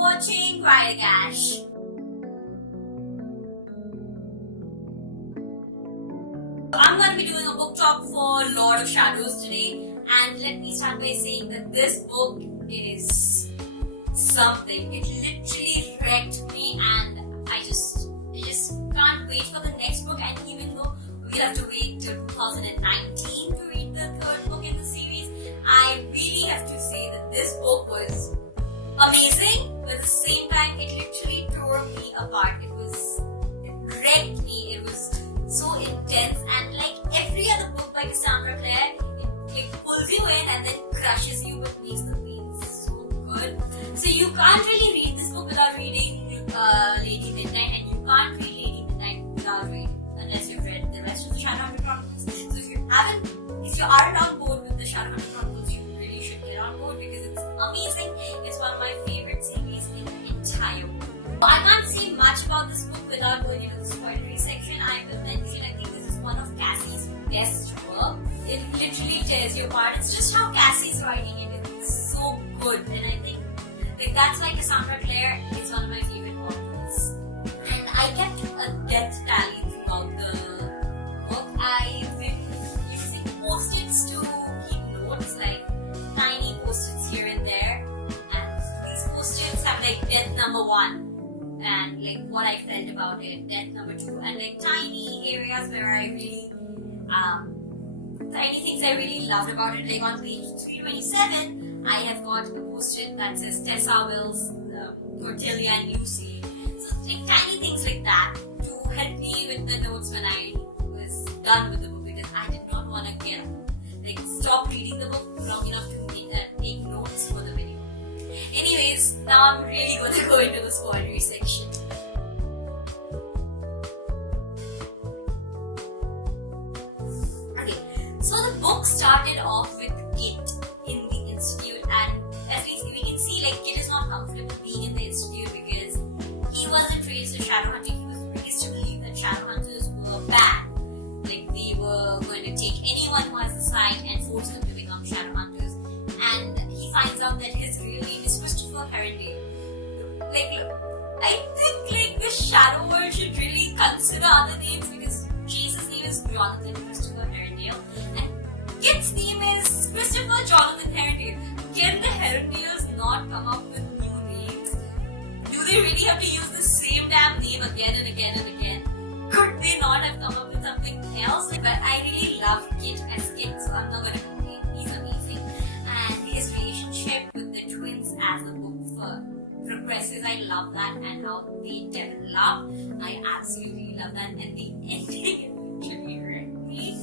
watching WriterGAsh. I'm going to be doing a book talk for Lord of Shadows today, and let me start by saying that this book is something. It literally wrecked me, and I just can't wait for the next book. And even though we'll have to wait till 2019 to read the third book in the series, I really have to say that this book was amazing, but at the same time it literally tore me apart. It wrecked me. It was so intense, and like every other book by Cassandra Clare, it pulls you in and then crushes you but makes the pain so good. So you can't really read this book without reading Lady Midnight, and you can't read Lady Midnight without reading unless you've read the rest of the Shadowhunter Chronicles. So if you aren't on board with the Shadowhunter Chronicles, you really should get on board because it's amazing. It's one of my favorite series in the entire world. I can't say much about this book without going into the spoilery section. I will mention, I think this is one of Cassie's best work. It literally tears you apart. It's just how Cassie's writing it is so good, and I think that's why Cassandra Clare is one of my favorite authors. And I kept a death tally throughout the book. I've been using post-its to keep notes, like tiny post-its here and there, and these post-its have like death number 1 and like what I felt about it, death number 2, and like tiny areas where I really tiny things I really loved about it. Like on page 327 I have got a post-it that says Tessa, Wills, Cordelia and Lucy. So like tiny things like that to help me with the notes when I was done with the book, because I did not want to stop reading the book long enough to take notes for the video. Anyways, now I'm really going to go into the spoilery section. Okay, so the book started off with Kit in the institute, and as we can see, like Kit is not comfortable being in the institute because he wasn't raised a Shadowhunter. He was raised to believe that Shadowhunters were bad. Like they were going to take anyone who has the sight and force them to become Shadowhunters. And he finds out that his real name is Christopher Herondale. Like, look, I think like the Shadow World should really consider other names, because Chase's name is Jonathan Christopher Herondale and Kit's name is Christopher Jonathan Herondale. Can the Herondales not come up with new names? Do they really have to use the same damn name again and again and again? Could they not have come up with something else? But I really love Kit as Kit, so I'm not going to complain. He's amazing. And his relationship with the twins as the book progresses, I love that, and how they develop, I absolutely love that, and the ending literally hurt me.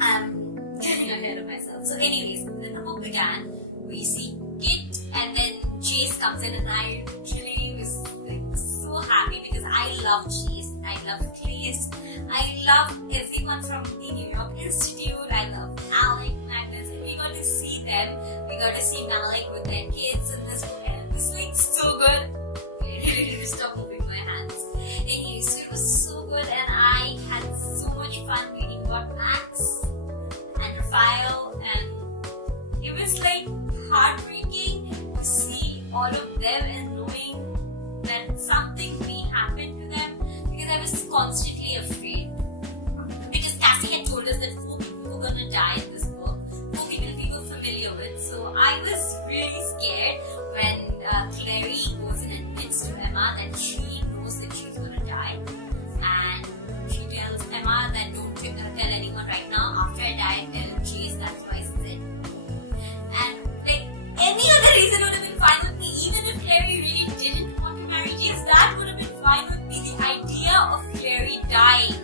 I'm getting ahead of myself. So anyways, when the book began, we see Kit, and then Chase comes in, and I literally was like so happy because I love Chase, I love Cleus, I love everyone from the New York Institute, I love Alec, Magnus, and we got to see them. We got to see Malik with their kids in this book, and it was like so good. I really just stop moving my hands. Anyway, so it was so good, and I had so much fun reading about Max and Raphael, and it was like heartbreaking to see all of them and knowing that something may happen to them, because I was constantly afraid. Because Cassie had told us that 4 people were going to die in this book, 4 people we were familiar with. So I was really scared when Clary goes and admits to Emma that she knows that she's going to die. And she tells Emma that don't tell anyone right now. After I die, tell Chase, that's why I said. And like any other reason would have been fine with me. Even if Clary really didn't want to marry Chase, that would have been fine with me. The idea of Clary dying,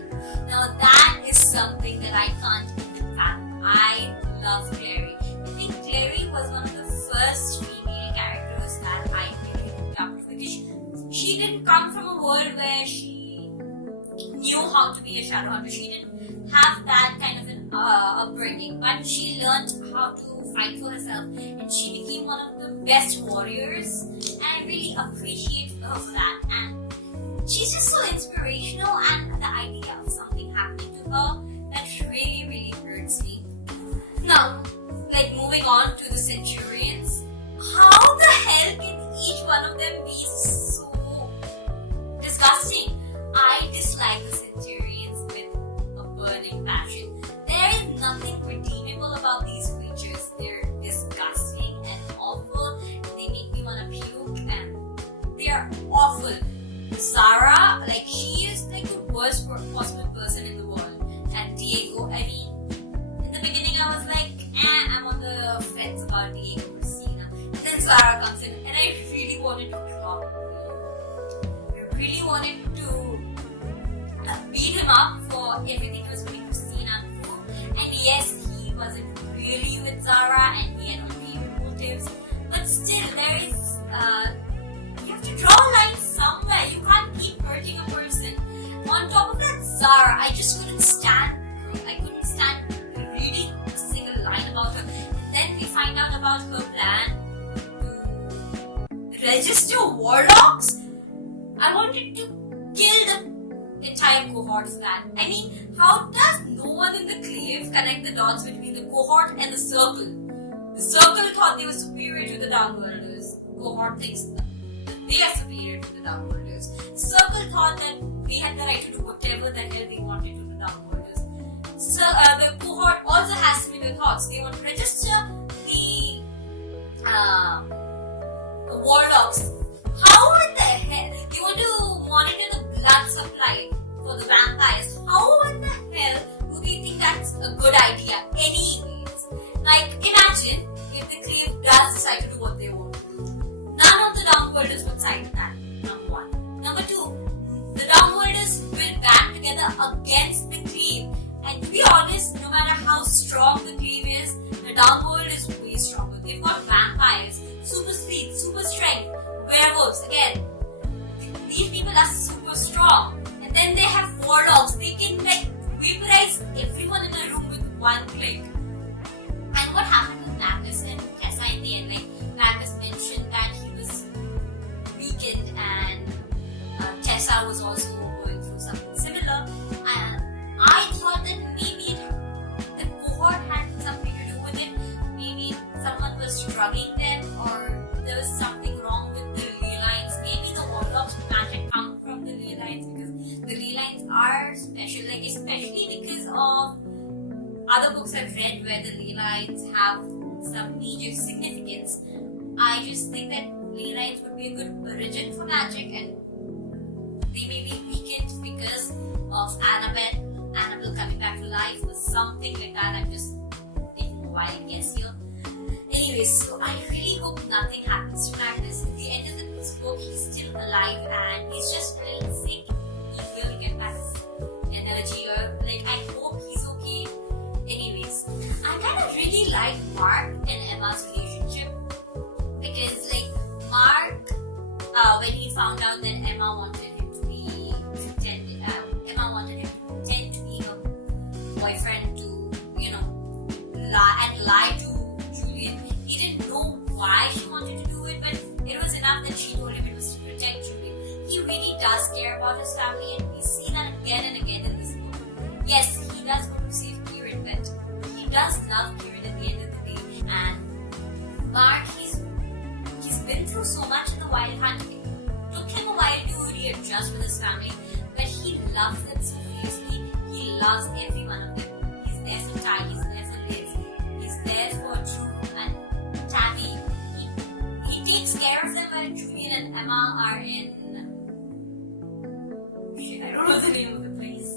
now that is something that I can't even fathom. I love Clary. I think Clary was one of the first female characters that I really looked up to, because she didn't come from a world where she knew how to be a Shadowhunter. She didn't have that kind of an upbringing, but she learned how to fight for herself, and she became one of the best warriors, and I really appreciate her for that. And she's just so inspirational, and the idea of something happening to her, that really, really hurts me. Now, like moving on to the Centurions, how the hell can each one of Zara comes in, and I really wanted to drop him. I really wanted to beat him up for everything he was putting Christina through. And yes, he wasn't really with Zara, and he had ulterior motives. But still, there is you have to draw a line somewhere. You can't keep hurting a person. On top of that, Zara, I just couldn't stand her. I couldn't stand reading a single line about her. And then we find out about her plan to register warlocks. I wanted to kill the entire cohort for that. I mean, how does no one in the clave connect the dots between the cohort and the circle? The circle thought they were superior to the downworlders. Cohort thinks they are superior to the downworlders. Circle thought that they had the right to do whatever the hell they wanted to the downworlders. So the cohort also has similar thoughts. They want to register the warlocks. How in the hell they want to monitor the blood supply for the vampires? How in the hell do they think that's a good idea? Anyways, like imagine if the clave does decide to do what they want to do. None of the downworlders would side with that. Number one. Number two, the downworlders will band together against the clave. And to be honest, no matter how strong the clave is, the downworld is way stronger. They've got vampires, super speed, super strength, werewolves. Again, these people are super strong. And then they have warlocks. They can like vaporize everyone in a room with one click. And what happened with Magnus and Tessa in the end? Like Magnus mentioned that he was weakened, and Tessa was also going through something similar. And I thought that maybe the cohort had something to do with it. Maybe someone was drugging them, or there was something wrong with the ley lines. Maybe the warlocks magic come from the ley lines, because the ley lines are special, like especially because of other books I've read where the ley lines have some major significance. I just think that ley lines would be a good origin for magic, and they may be weakened because of Annabelle coming back to life or something like that. I'm just taking a wild guess here. Anyways, so I really hope nothing happens to Magnus. At the end of this book, he's still alive and he's just really sick. He will get back his energy, or like I hope he's okay. Anyways, I kind of really like Mark and Emma's relationship, because like Mark, when he found out that Emma wanted him to be pretended, Emma wanted him to pretend to be her boyfriend to, lie to Julian. He didn't know why she wanted to do it, but it was enough that she told him it was to protect Julian. He really does care about his family, and we see that again and again in this book. Yes, he does want to save Kieran, but he does love Kieran at the end of the day. And Mark, he's been through so much in the Wild Hunt. It took him a while to readjust with his family, but he loves them so fiercely. He loves every one of them. He's there for Ty, he's there for Liz, he's there for Drew and Tammy. He takes care of them while Julian and Emma are in... I don't know the name of the place.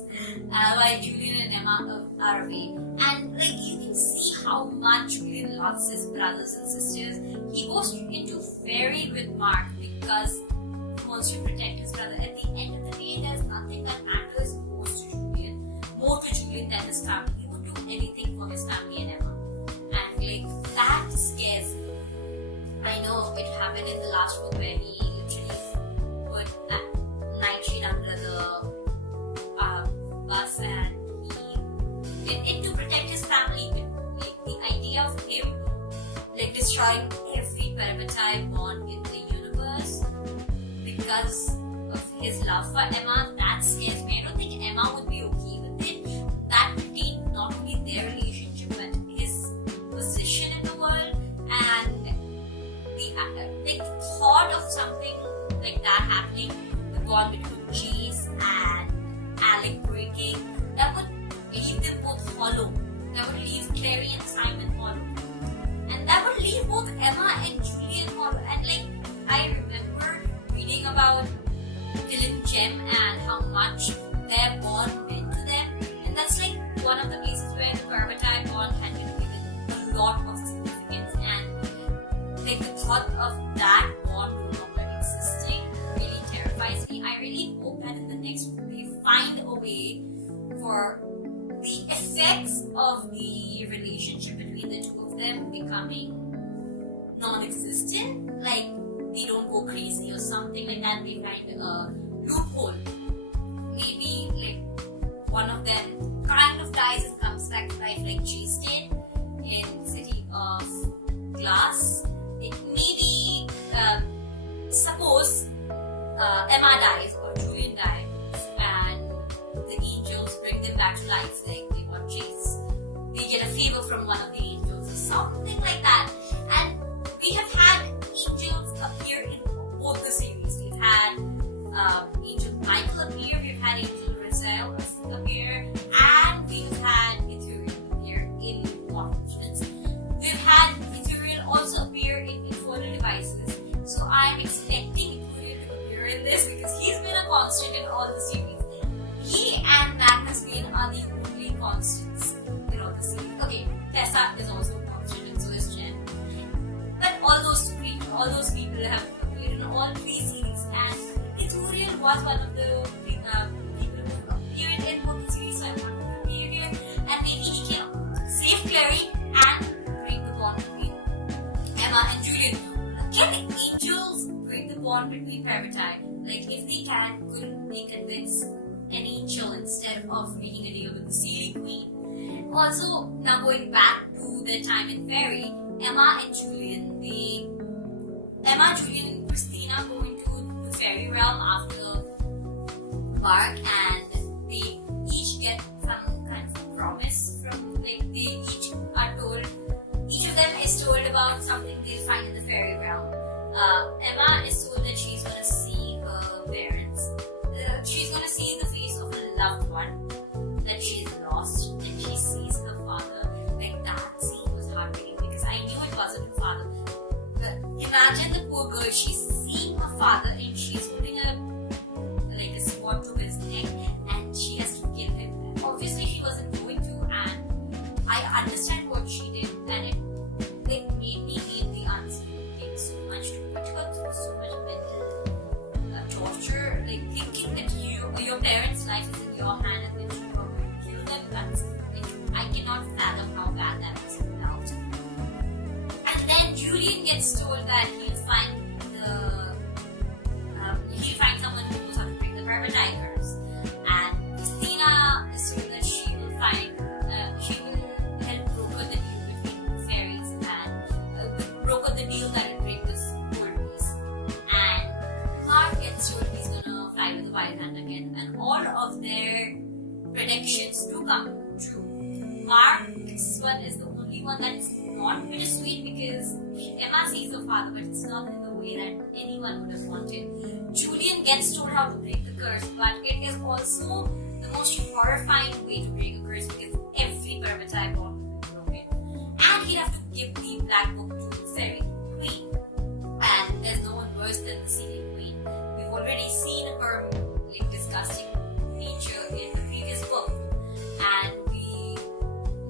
While Julian and Emma are away. And like you can see how much Julian loves his brothers and sisters. He goes into fairy with Mark because he wants to protect his brother. At the end of the day, there's nothing that matters more to Julian than his family. He would do anything for his family and Emma. And like that scares me. I know it happened in the last book where he literally put a nightshade under the bus, and he did it to protect his family. Like the idea of him like destroying every Parabatai born in the universe because of his love for Emma, that scares me. I don't think Emma would be okay with it. That would take not only their relationship but his position in the world, and the thought of something like that happening, the bond between Chase and Alec breaking, that would leave them both hollow. That would leave Clary and Simon hollow. And that would leave both Emma and Julian hollow. And like, I remember reading about Dylan Gem and how much their bond meant to them. And that's like one of the places where the Parvatai bond had been given a lot of significance. And like the thought of that bond no longer existing really terrifies me. I really hope that in the next book they find a way for the effects of the relationship between the two of them becoming non-existent, like they don't go crazy or something like that. They find a loophole. Maybe like one of them kind of dies and comes back to life, like Chase did in City of Glass. Maybe suppose Emma dies or Julian dies and the angels bring them back to life, like they want Chase. They get a favor from one of the angels or something like that. And we have had angels appear in both the series. We've had Angel Michael appear, we've had Angel Rizal appear, and we've had Ithuriel appear in Watchmen's. We've had Ithuriel also appear in Infernal Devices. So I'm expecting Ithuriel to appear in this because he's been a constant in all the series. He and Magnus Wayne are the only constants in all the series. Okay, Tessa is also a constant and so is Jen. But all those people have appeared in all three series, and Ithuriel was one of the people who appeared in both the series, so I want to appear here, and maybe he can save Clary and break the bond between Emma and Julian. Can the angels break the bond between Parvati? Like, if they can, couldn't they convince an angel instead of making a deal with the Sealing Queen? Also, now going back to their time in Fairy, Emma, Julian, and Christina go into the fairy realm after Mark, and they each get some kind of promise from, like, they each are told, each of them is told about something they find in the fairy realm. Emma is told that she's gonna see her parents. She's gonna see the face of a loved one that she's lost, and she sees her father. Like, that scene was heartbreaking because I knew it wasn't her father. But imagine the poor girl, she's seeing her father and she's holding a sword to his neck and she has to kill him. Obviously she wasn't going to, and I understand what she did, and it made me hate the unseen thing so much, to put her through so much mental torture, like thinking that your parents' life is in your hand and that you are going to kill them. That's, like, I cannot fathom how bad that was felt. And then Julian gets told that he'll find someone who knows how to break the Parvati curse, and Christina is told that she will help broker the deal between the fairies and broker the deal that will break this gold piece. And Mark gets told he's gonna fly with the wild hand again, and all of their predictions do come true. Mark's one is the only one that is not bittersweet because Emma sees her father, but it's not in the way that anyone would have wanted. Julian gets told how to break the curse, but it is also the most horrifying way to break a curse because every Parvati bond will be broken. And he'd have to give the black book to the fairy queen. And there's no one worse than the Sealing Queen. We've already seen her disgusting nature in the previous book. And we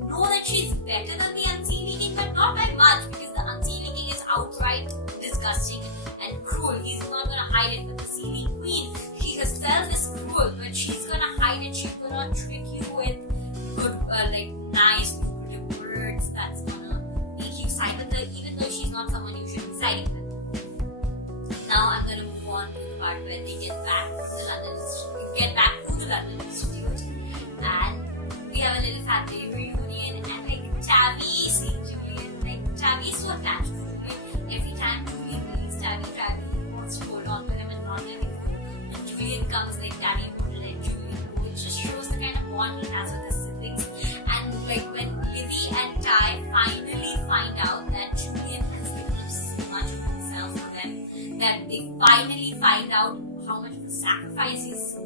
know that she's better than the Unsealing King, but not by much because the Unsealing King is outright disgusting and cruel. He's not gonna hide it. But the Sealing Queen, she herself is cruel, but she's gonna hide it. She's gonna trick you with good, nice, lucrative words that's gonna make you side with her, even though she's not someone you should be siding with. Now I'm gonna move on to the part where they get back to the London Institute, and we have a little family reunion, and Tabby seeing Julian, Tabby is so attached to Julian. Every time Julian leaves Tabby wants to hold on to him and not let him go. And Julian comes, Tabby won't let Julian go. It just shows the kind of bond he has with his siblings. And when Livy and Ty finally find out that Julian has given up so much of himself for them, that they finally find out how much of a sacrifice he's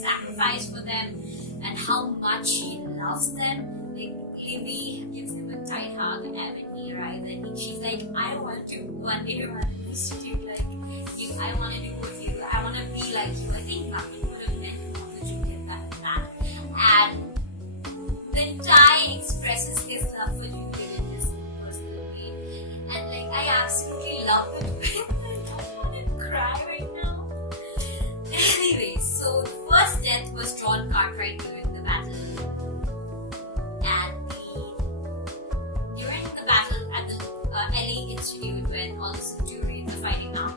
sacrificed for them, and how much he loves them. Livy gives him a tight hug, and when he arrives, and she's like, I want to one day run an institute I want to do with you. I want to be like you. I think nothing would have meant more to Julian than that. And when Ty expresses his love for Julian in his personal way, and happened to him. I don't want to cry right now. Anyway, so the first death was John Cartwright during the battle. And during the battle at the LA Institute when all the centurions are fighting now.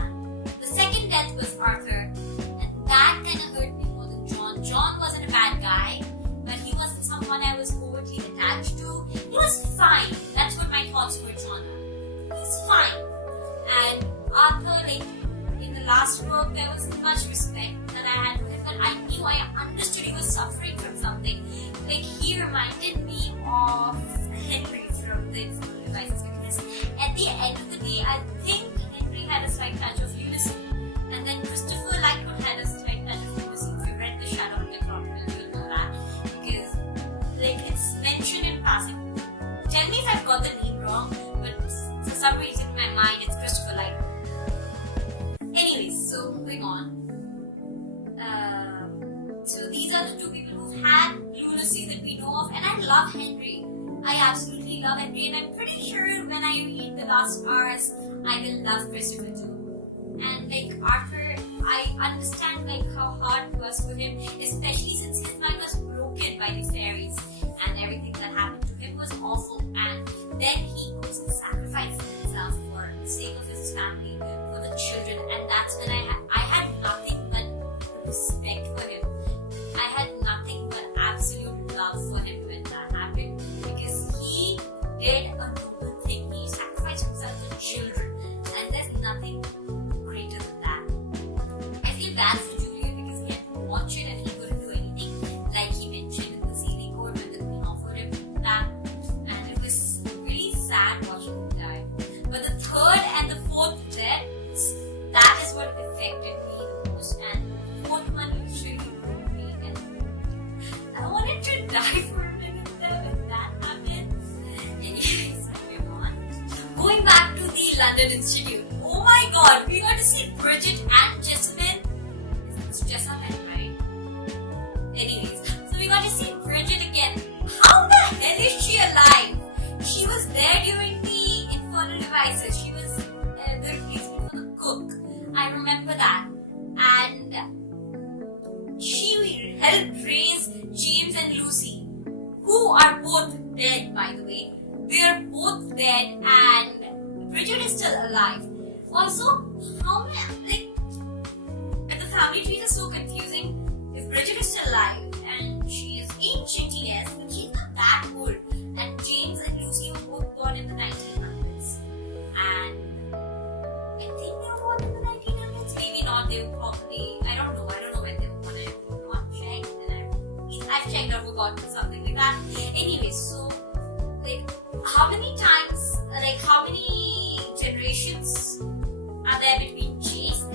And the second death was Arthur. And that kind of hurt me more than John. John wasn't a bad guy, but he wasn't someone I was overtly attached to. He was fine. That's what my thoughts were, John. He's fine. And Arthur, like, in the last book, there wasn't much respect that I had for him, but I understood he was suffering from something. Like, he reminded me of Henry from the Infernal Devices, because at the end of the day, I think Henry had a slight touch of lunacy, and then Christopher Lightfoot had a slight touch of lunacy. If you read The Shadow of the Chronicles, you'll know that, because, like, it's mentioned in passing. Tell me if I've got the name wrong, but for some reason in my mind, it's Christopher Lightfoot. Anyways, so moving on. So these are the two people who've had lunacy that we know of, and I love Henry. I absolutely love Henry, and I'm pretty sure when I read The Last Hours, I will love Christopher too. And like Arthur, I understand like how hard it was for him, especially since his mind was broken by the fairies, and everything that happened to him was awful. And then he goes and sacrifices himself for the sake of his family, for the children, and that's when I had nothing but respect for him. I had nothing but absolute love for him when that happened, because he did a noble thing. He sacrificed himself for children, and there's nothing greater than that. I feel bad for Julian because he had to watch it and he couldn't do anything, like he mentioned in the CD code when the queen offered him that, and it was really sad watching him die. But the third and the fourth deaths, that is what affected me the most, and the fourth one literally broke me, and I wanted to die for a minute there when that happened. Anyways, moving on. Going back to the London Institute. Oh my god, we got to see Bridget and Jessamine. It's Jessamine, right? Anyways, so we got to see Bridget again. How the hell is she alive? She was there during the Infernal Devices. She was the replacement for the cook. I remember that. And she helped raise James and Lucy, who are both dead, by the way. They are both dead, and Bridget is still alive. Also, how many, like, the family tree is so confusing. If Bridget is still alive, and she is ancient, yes, but she's not that old. And James and Lucy were both born in the 1900s. And I think they were born in the 1900s. Maybe not. They were probably, I don't know when they were born. I've not checked. And I've checked or forgotten something like that. Anyway, so like how many generations are there between James and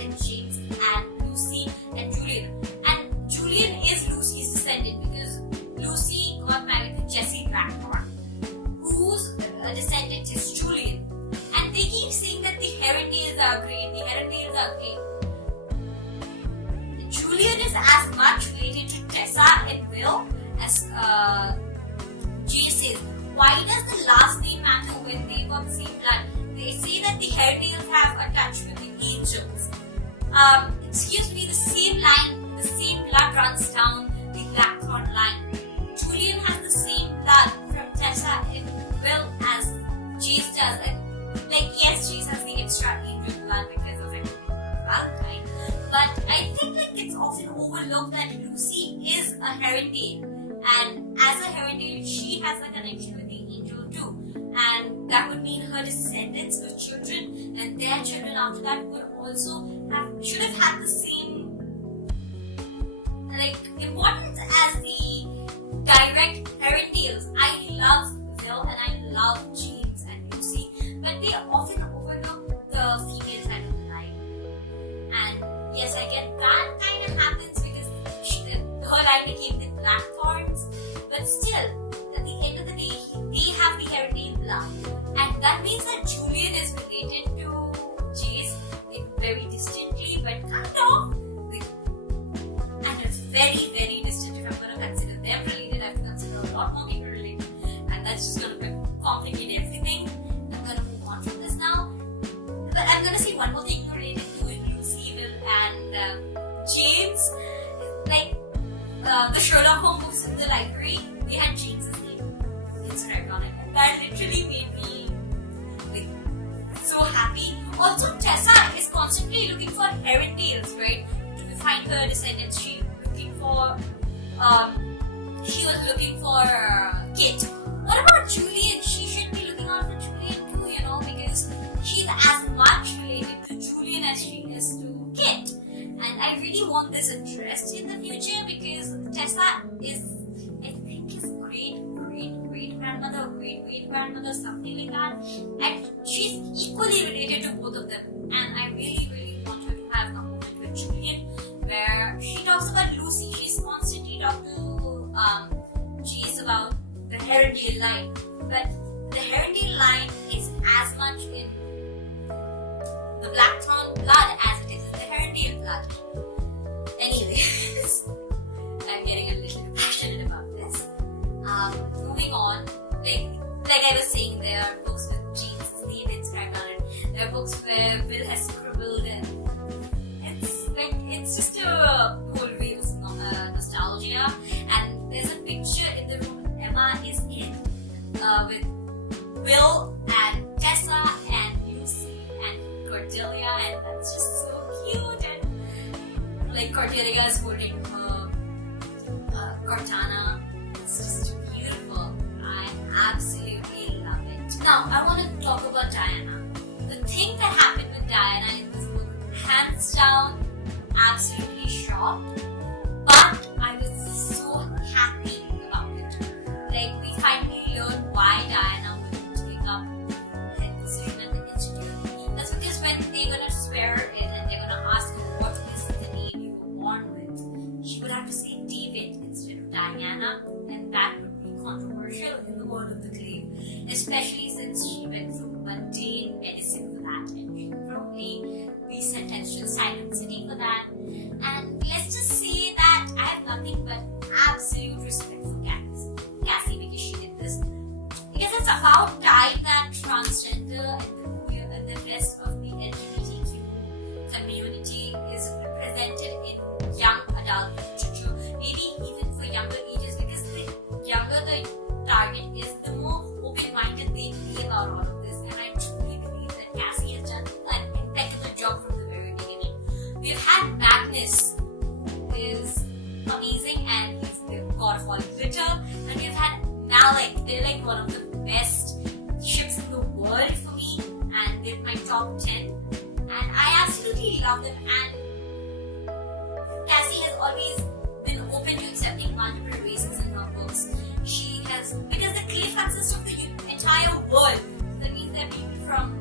Lucy and Julian? And Julian is Lucy's descendant because Lucy got married to Jesse Blackthorne, whose descendant is Julian. And they keep saying that the Herondales are great, Julian is as much related to Tessa and Will as Jace is. Why does the last name matter when they got the same blood? They say that the Herondales have a touch with the angels. Excuse me, the same line, the same blood runs down the Blackthorne line. Julian has the same blood from Tessa and Will as Jace does. And like, yes, Jace has the extra angel blood because of it, Valentine. But I think like it's often overlooked that Lucy is a Herondale. And as a Herondale, she has a connection with the angel too. And that would mean her descendants, her children, and their children after that would also should have had the same like importance as the direct Herondales. I love Will and I love James and Lucy, but they often overlook the female side of the line. And yes, I get that kind of happens because her line became the Blackthorns, but still, at the end of the day, they have the Herondale blood, and that means that Julian is related to Jace very distantly, but kind of, and it's very, very distant. If I'm going to consider them related, I have to consider a lot more people related, and that's just going to complicate everything. I'm going to move on from this now. one more thing related to Lucy, Will, and James. Like the Sherlock Holmes in the library, they had James's name inscribed on it, and that literally made me like so happy. Also, Tessa is constantly looking for Herondales, right? To find her descendants. She was looking for Kit. What about Julian? She should be looking out for Julian too, because she's as much related to Julian as she is to Kit. And I really want this addressed in the future because Tessa is, I think, his great-grandmother, great-great-grandmother, something like that. And she's equally related to both of them. And I really, really want her to have a moment with Julian where she talks about Lucy. She's constantly talking to James about the Herondale line. But the Herondale line is as much in the Blackthorn blood as it is in the Herondale blood. Anyways, I'm getting a little passionate about this. Moving on, like I was saying, there are books with James' name inscribed on it. There are books where Will has scribbled, and it's just a whole wave of nostalgia. And there's a picture in the room Emma is in with Will and Tessa and Lucy and Cordelia, and that's just so cute. And like Cordelia is holding Cortana. It's just beautiful. I absolutely love it. Now I want to talk about Diana. The thing that happened with Diana in this book, hands down, absolutely shocked. But I was so happy about it. Like, we finally learned why Diana wouldn't take up her decision at the institute. That's because when they're gonna swear her in and they're gonna ask her what is the name you were born with, she would have to say David instead of Diana, and that would be controversial in the world of the clave, especially since she went through mundane medicine for that, and she would probably be sentenced to Silent City for that. And let's just say that I have nothing but absolute respect for Cassie because she did this. Because it's about time that transgender and queer and the rest of the LGBTQ community is represented in young adult literature, maybe even for younger ages, because the younger the target is, the more open-minded they be about all of this. And I truly believe that Cassie has done an impeccable job from the very beginning. We've had Magnus, who is amazing, and he's the god of all glitter, and we've had Malik. They're like one of the best ships in the world for me, and they're my top 10, and I absolutely love them. And Cassie has always been open to accepting multiple races in her books. She has, because the clave consists of the entire world, so that means that people from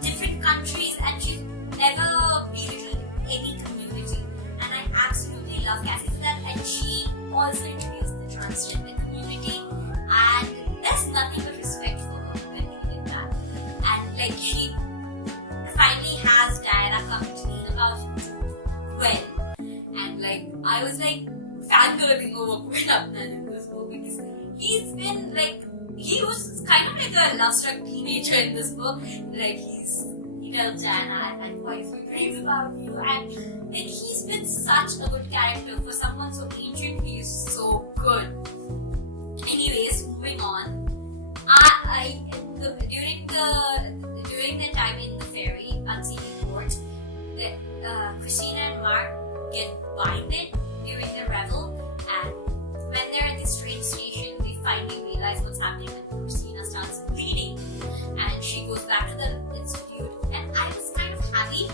different countries, and she's never belittled any community, and I absolutely love Cassie for that. And she also introduced the transgender community, and there's nothing but respect for her when she did that. And like, she finally has Diana come clean about Gwen, and like, I was like fangirling over Gwen in this book because he's been like, he was kind of like a love-struck teenager in this book. Like, he tells Diana, I've had quite a few dreams about you, and like, he's been such a good character for someone so ancient. He is so good. Anyways, moving on. During the time in the ferry, unseen court, Christina and Mark get blinded during the revel, and when they're at this train station, they finally realize what's happening when Christina starts bleeding, and she goes back to the institute. And I was kind of happy.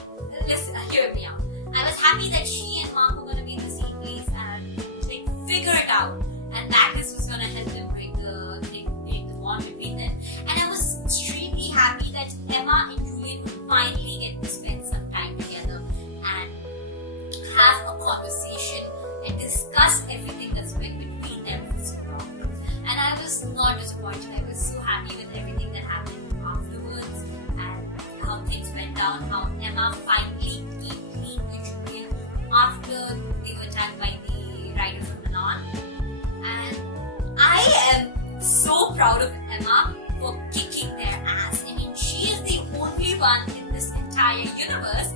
Listen, hear me out. I was happy that she and Mark were going to be in the same place and like figure it out, and that this was going to help them break the bond between them. And I was extremely happy that Emma and Julian finally get to spend some time together and have a conversation and discuss everything that's been between them for so long. And I was not disappointed. I was so happy with everything that happened afterwards and how things went down, how Emma finally came clean with Julian after they were attacked by the riders of Manon. And I am so proud of Emma for kicking their ass. I mean, she is the only one in this entire universe,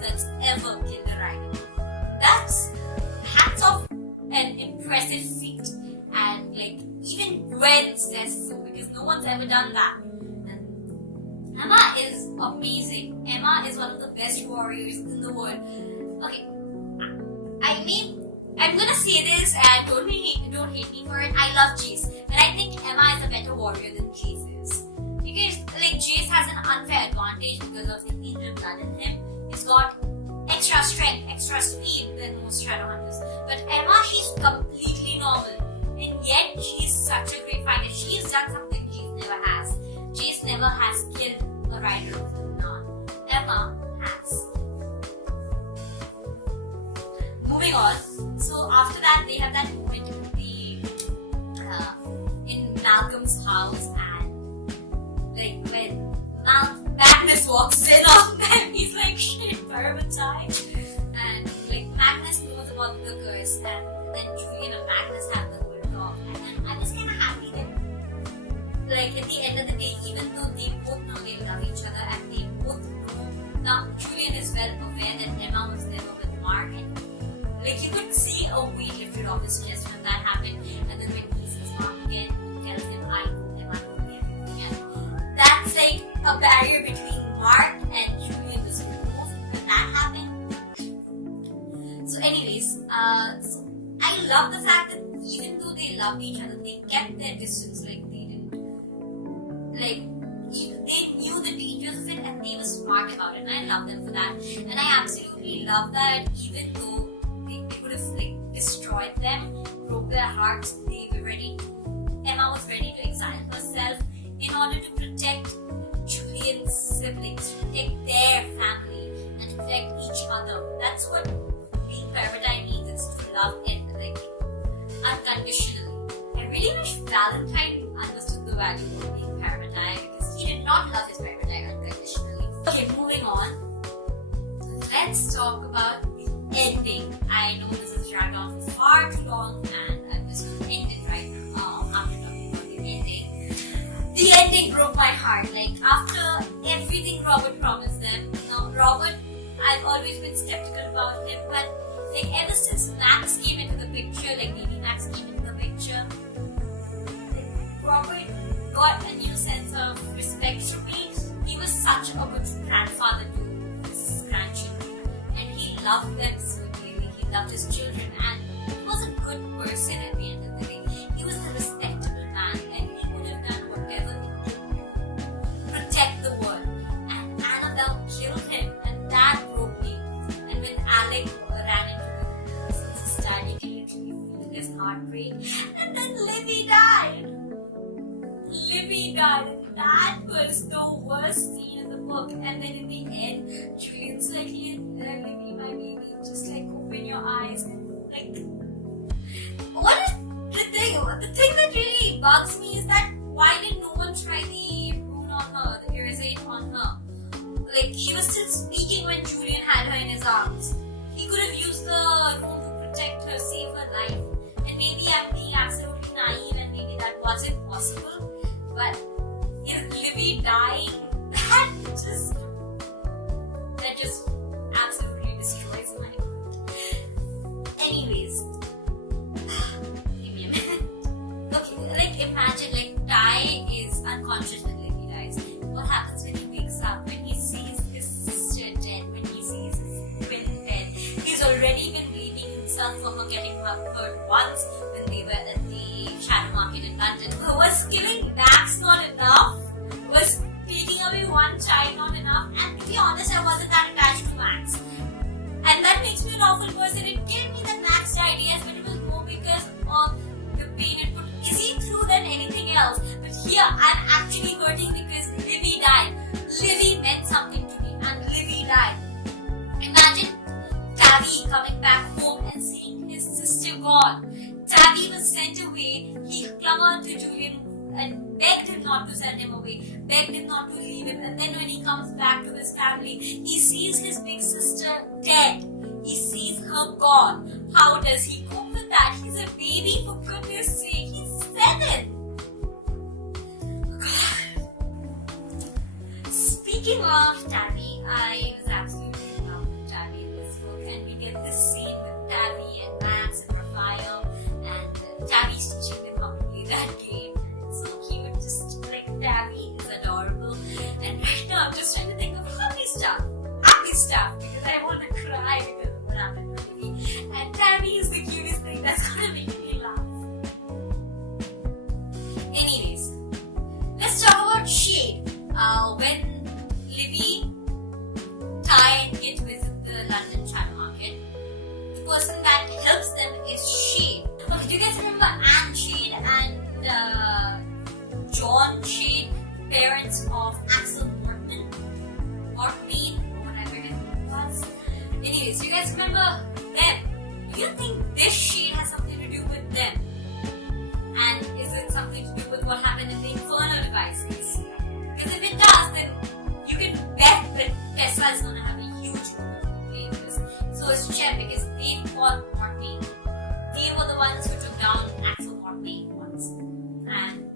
that's ever killed a rider. That's hats off an impressive feat. And like, even Gwen says so, because no one's ever done that. And Emma is amazing. Emma is one of the best warriors in the world. Okay, I'm gonna say this, and don't hate me for it. I love Jace, but I think Emma is a better warrior than Jace is. Because like, Jace has an unfair advantage because of the Indian blood in him. He's got extra strength, extra speed than most Shadowhunters. But Emma, she's completely normal, and yet she's such a great fighter. She's done something Jace never has. Jace never has killed a rider of the None. Emma has. Moving on. So after that, they have that moment in Malcolm's house, and like when Magnus walks in on them, he's like, shit, Paramatine. And like, Magnus knows about the curse, and then Julian and Magnus have the good talk, and then I was kind of happy that, like, at the end of the day, even though they both know they love each other, and they both know, now Julian is well aware that Emma was never with Mark, and like, you could see a weight lifted off his chest when that happened, and then when he sees Mark again, he tells him, I know Emma told me everything, and that's like a barrier between Mark and Julian was removed when that happened. So anyways, so I love the fact that even though they loved each other, they kept their distance. Like, they didn't, like, they knew the dangers of it, and they were smart about it, and I love them for that. And I absolutely love that even though they would have like destroyed them, broke their hearts, they were ready. Emma was ready to exile herself in order to protect Julian's siblings, to protect their family, and to protect each other. That's what being Paramatine means. It's to love it like unconditionally. I really wish Valentine understood the value of being Paramatine, because he did not love his Paramatine unconditionally. Okay, moving on. Let's talk about the ending. I know this has dragged on for far too long, and I'm just going to end it right now after talking about the ending. The ending broke my heart. Like, after everything Robert promised them. Now, Robert, I've always been skeptical about him, but like, ever since Max came into the picture, like baby Max came into the picture, like, Robert got a new sense of respect to me. He was such a good grandfather to his grandchildren, and he loved them so dearly. He loved his children, and he was a good person at the end of the day. He was a respectable man, and he would have done whatever he could to protect the world. And Annabelle killed him, and that broke me. And when Alec ran into his dad, you can literally feel his heart break. And then Livy died. And that was the worst scene in the book. And then in the end, Julian's like, Livy, my baby, just like open your eyes. And like, what is the thing? The thing that really bugs me is that why did no one try the rune on her, the Irisate on her? Like, he was still speaking when Julian had her in his arms. He could have used the rune to protect her, save her life. And maybe I'm being absolutely naive, and maybe that wasn't possible. But if Livy dying, that just absolutely destroys my heart. Anyways, give me a minute. Okay, like, imagine, like, Ty is unconscious when Livy dies. What happens when he wakes up, when he sees his sister dead, when he sees his twin dead? He's already been blaming himself for her getting hurt once when they were at the Shadow Market in London. Was killing Max not enough? Was taking away one child not enough? And to be honest, I wasn't that attached to Max. And that makes me an awful person. It killed me that Max died, yes, but it was more because of the pain it put Izzy through than anything else. But here, I'm actually hurting because Livy died. Livy meant something to me, and Livy died. Imagine Tavi coming back home and seeing his sister gone. Tavi was sent away. He clung on to Julian and begged him not to send him away, begged him not to leave him. And then when he comes back to his family, he sees his big sister dead. He sees her gone. How does he cope with that? He's a baby, for goodness sake. He's 7. God. Speaking speaking of Tabby, I was absolutely in love with Tabby in this book, and we get this scene with Tabby and Max and Raphael, and Tabby's teaching them how to play that game. It's so cute, just like Tabby is adorable. And right now I'm just trying to think of happy stuff, because I want to cry because of what happened to me. And Tabby is the cutest thing that's gonna make me laugh. Anyways, let's talk about Shade. When Livy, Ty and Kit visit the London Shadow Market, the person that helps them is Shade. Okay, do you guys remember Anne Shade and John Shade, parents of Axel Mortmain, or whatever his name was? Anyways, do you guys remember them? Do you think this Shade has something to do with them? And is it something to do with what happened in the Infernal Devices? Because if it does, then you can bet that Tessa is going to have a huge role to play in this. So is Jem, because they fought Mortmain. They were the ones who took down Axel Mortmain once. And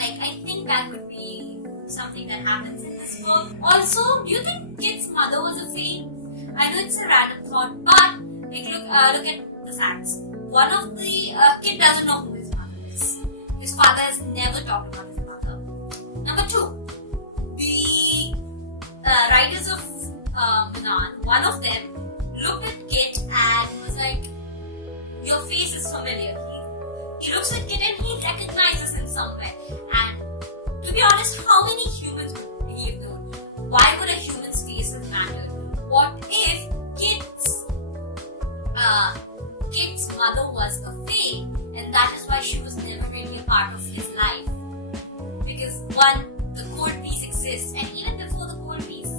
I think that could be something that happens in this book. Also, do you think Kit's mother was a Fae? I know it's a random thought, but look at the facts. One of the Kit doesn't know who his mother is. His father has never talked about his mother. Number 2, the writers of Manan, one of them looked at Kit and was like, your face is familiar. He looks at Kit and he recognizes him somewhere. And to be honest, how many humans would he have known? Why would a human's face have mattered? What if Kit's mother was a Fae, and that is why she was never really a part of his life? Because one, the cold piece exists, and even before the cold piece,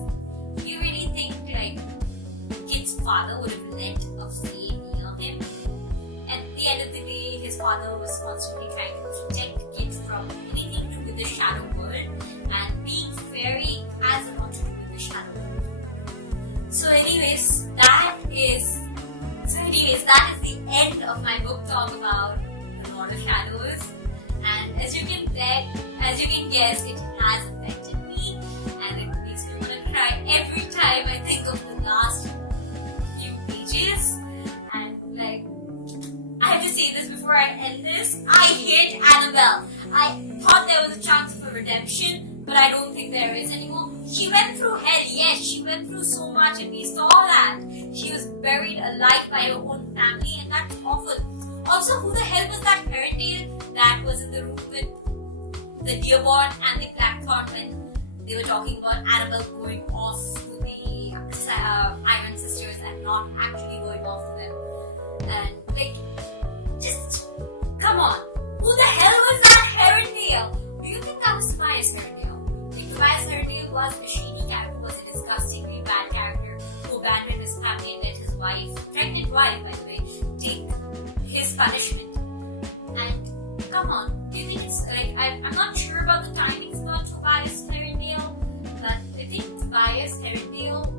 do you really think Kit's father would have let a Fae near him? At the end of the day, his father was constantly trying to protect Kit from anything to do with the shadow world, and being fairy has a lot to do with the shadow world. So anyways, that is the end of my book talk about the Lord of Shadows. And as you can guess, it has affected me, and it makes me want to cry every time I think of the last few pages. And I have to say this before I end this, I hate Annabelle. I thought there was a chance for redemption, but I don't think there is anymore. She went through hell, yes, she went through so much, and we saw that. She was buried alive by her own family, and that's awful. Also, who the hell was that Herondale that was in the room with the Dearborn and the Blackthorn when they were talking about Annabelle going off to the Iron Sisters and not actually going off to them? And just come on, who the hell was that Herondale? Do you think that was Tobias Herondale? Tobias Herondale was a shady character, was a disgustingly bad character who abandoned his family and let his wife, pregnant wife by the way, take his punishment. And come on, do you think it's I'm not sure about the timings about Tobias Herondale, but I think Tobias Herondale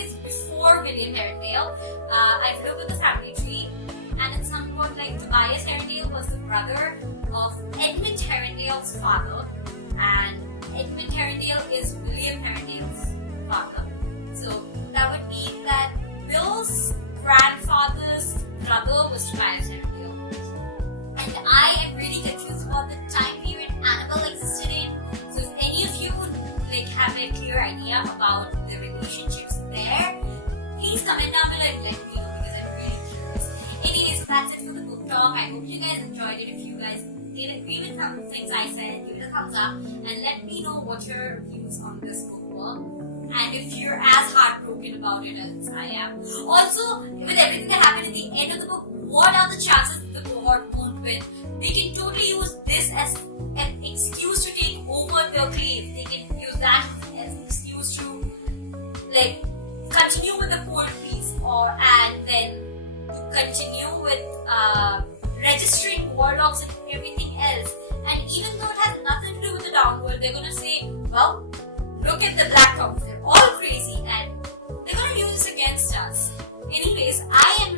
is before William Herondale. I've looked at the family tree, and at some point Tobias Herondale was the brother of Edmund Herondale's father, and Edmund Herondale is William Herondale's father. So that would mean that Bill's grandfather's brother was Tobias Herondale. And I am really confused about the time period Annabelle existed in. So if any of you would have a clear idea about the relationships there, please comment down below and let me know, because I'm really curious. Anyways, that's it for the book talk. I hope you guys enjoyed it. If you guys did agree with some things I said, give it a thumbs up and let me know what your views on this book were. And if you're as heartbroken about it as I am. Also, with everything that happened at the end of the book, what are the chances that the cohort won't win? They can totally use this as an excuse to take over the claim. They can use that as an excuse to continue with the cold piece, and then to continue with registering warlocks and everything else. And even though it has nothing to do with the downworld, they're gonna say, well, look at the Blackhawks, they're all crazy, and they're gonna use this against us. Anyways, I am